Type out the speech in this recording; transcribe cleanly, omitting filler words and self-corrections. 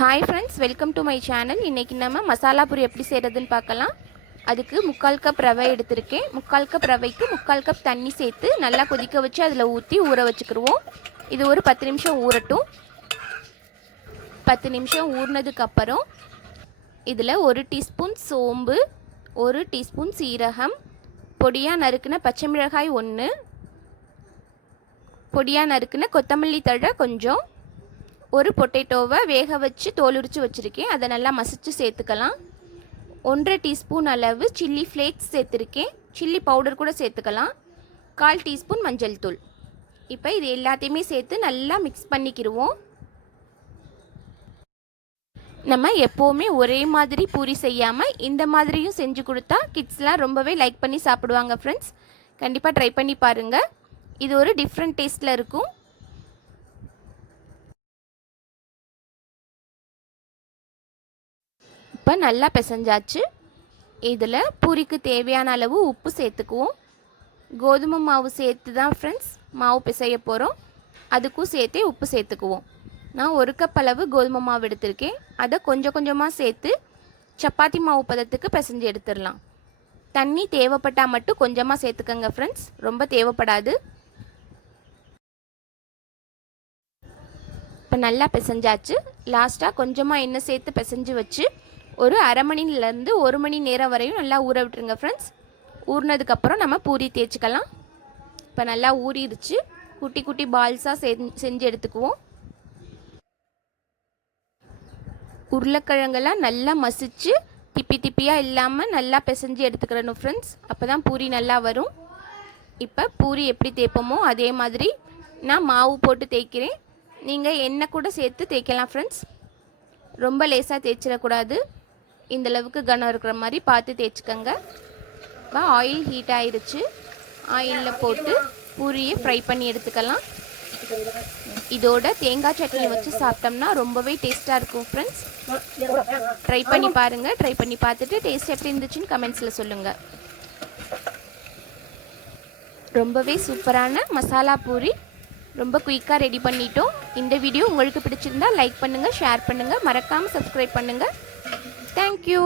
Hi friends, welcome to my channel. இன்றைக்கி நம்ம மசாலா பூரி எப்படி செய்கிறதுன்னு பார்க்கலாம். அதுக்கு 3/4 கப் ரவை எடுத்திருக்கேன். 3/4 கப் ரவைக்கு 3/4 கப் தண்ணி சேர்த்து நல்லா கொதிக்க வச்சு அதில் ஊற்றி ஊற வச்சுக்கிடுவோம். இது ஒரு 10 நிமிஷம் ஊறட்டும். 10 நிமிஷம் ஊறினதுக்கப்புறம் இதில் 1 டீஸ்பூன் சோம்பு, 1 டீஸ்பூன் சீரகம், பொடியாக நறுக்கின பச்சை மிளகாய் 1, பொடியாக நறுக்கின கொத்தமல்லி தழை கொஞ்சம், ஒரு பொட்டேட்டோவை வேக வச்சு தோல் உரித்து வச்சுருக்கேன். அதை நல்லா மசிச்சு சேர்த்துக்கலாம். 1/2 டீஸ்பூன் அளவு சில்லி ஃப்ளேக்ஸ் சேர்த்துருக்கேன். சில்லி பவுடர் கூட சேர்த்துக்கலாம். 1/4 டீஸ்பூன் மஞ்சள் தூள். இப்போ இது எல்லாத்தையுமே சேர்த்து நல்லா மிக்ஸ் பண்ணிக்கிடுவோம். நம்ம எப்போவுமே ஒரே மாதிரி பூரி செய்யாமல் இந்த மாதிரியும் செஞ்சு கொடுத்தா கிட்ஸ்லாம் ரொம்பவே லைக் பண்ணி சாப்பிடுவாங்க. ஃப்ரெண்ட்ஸ், கண்டிப்பாக ட்ரை பண்ணி பாருங்கள். இது ஒரு டிஃப்ரெண்ட் டேஸ்ட்டில் இருக்கும். இப்போ நல்லா பிசைஞ்சாச்சு. இதில் பூரிக்கு தேவையான அளவு உப்பு சேர்த்துக்குவோம். கோதுமை மாவு சேர்த்து தான் ஃப்ரெண்ட்ஸ் மாவு பிசைய போகிறோம். அதுக்கும் சேர்த்தே உப்பு சேர்த்துக்குவோம். நான் 1 கப் அளவு கோதுமை மாவு எடுத்திருக்கேன். அதை கொஞ்சம் கொஞ்சமாக சேர்த்து சப்பாத்தி மாவு பதத்துக்கு பிசைஞ்சு எடுத்துடலாம். தண்ணி தேவைப்பட்டால் மட்டும் கொஞ்சமாக சேர்த்துக்கங்க ஃப்ரெண்ட்ஸ், ரொம்ப தேவைப்படாது. இப்போ நல்லா பிசைஞ்சாச்சு. லாஸ்ட்டாக கொஞ்சமாக எண்ணெய் சேர்த்து பிசைஞ்சு வச்சு ஒரு அரை மணிலேருந்து 1 மணி நேரம் வரையும் நல்லா ஊற விட்டுருங்க ஃப்ரெண்ட்ஸ். ஊறினதுக்கப்புறம் நம்ம பூரி தேய்ச்சிக்கலாம். இப்போ நல்லா ஊறிடுச்சு. குட்டி குட்டி பால்ஸாக செஞ்சு எடுத்துக்குவோம். உருளைக்கிழங்கெல்லாம் நல்லா மசிச்சு திப்பி திப்பியாக இல்லாமல் நல்லா பிசைஞ்சு எடுத்துக்கிறணும் ஃப்ரெண்ட்ஸ். அப்போ தான் பூரி நல்லா வரும். இப்போ பூரி எப்படி தேய்ப்போமோ அதே மாதிரி நான் மாவு போட்டு தேய்க்கிறேன். நீங்கள் எண்ணெய் கூட சேர்த்து தேய்க்கலாம் ஃப்ரெண்ட்ஸ். ரொம்ப லேசாக தேய்ச்சிடக்கூடாது. இந்தளவுக்கு கனம் இருக்கிற மாதிரி பார்த்து தேய்ச்சிக்கங்க. இப்போ ஆயில் ஹீட் ஆயிடுச்சு. ஆயிலில் போட்டு பூரியை ஃப்ரை பண்ணி எடுத்துக்கலாம். இதோட தேங்காய் சட்னி வச்சு சாப்பிட்டோம்னா ரொம்பவே டேஸ்ட்டாக இருக்கும் ஃப்ரெண்ட்ஸ். ட்ரை பண்ணி பாருங்கள். ட்ரை பண்ணி பார்த்துட்டு டேஸ்ட் எப்படி இருந்துச்சுன்னு கமெண்ட்ஸில் சொல்லுங்கள். ரொம்பவே சூப்பரான மசாலா பூரி ரொம்ப குயிக்காக ரெடி பண்ணிட்டோம். இந்த வீடியோ உங்களுக்கு பிடிச்சிருந்தா லைக் பண்ணுங்கள், ஷேர் பண்ணுங்கள், மறக்காமல் சப்ஸ்கிரைப் பண்ணுங்கள். Thank you.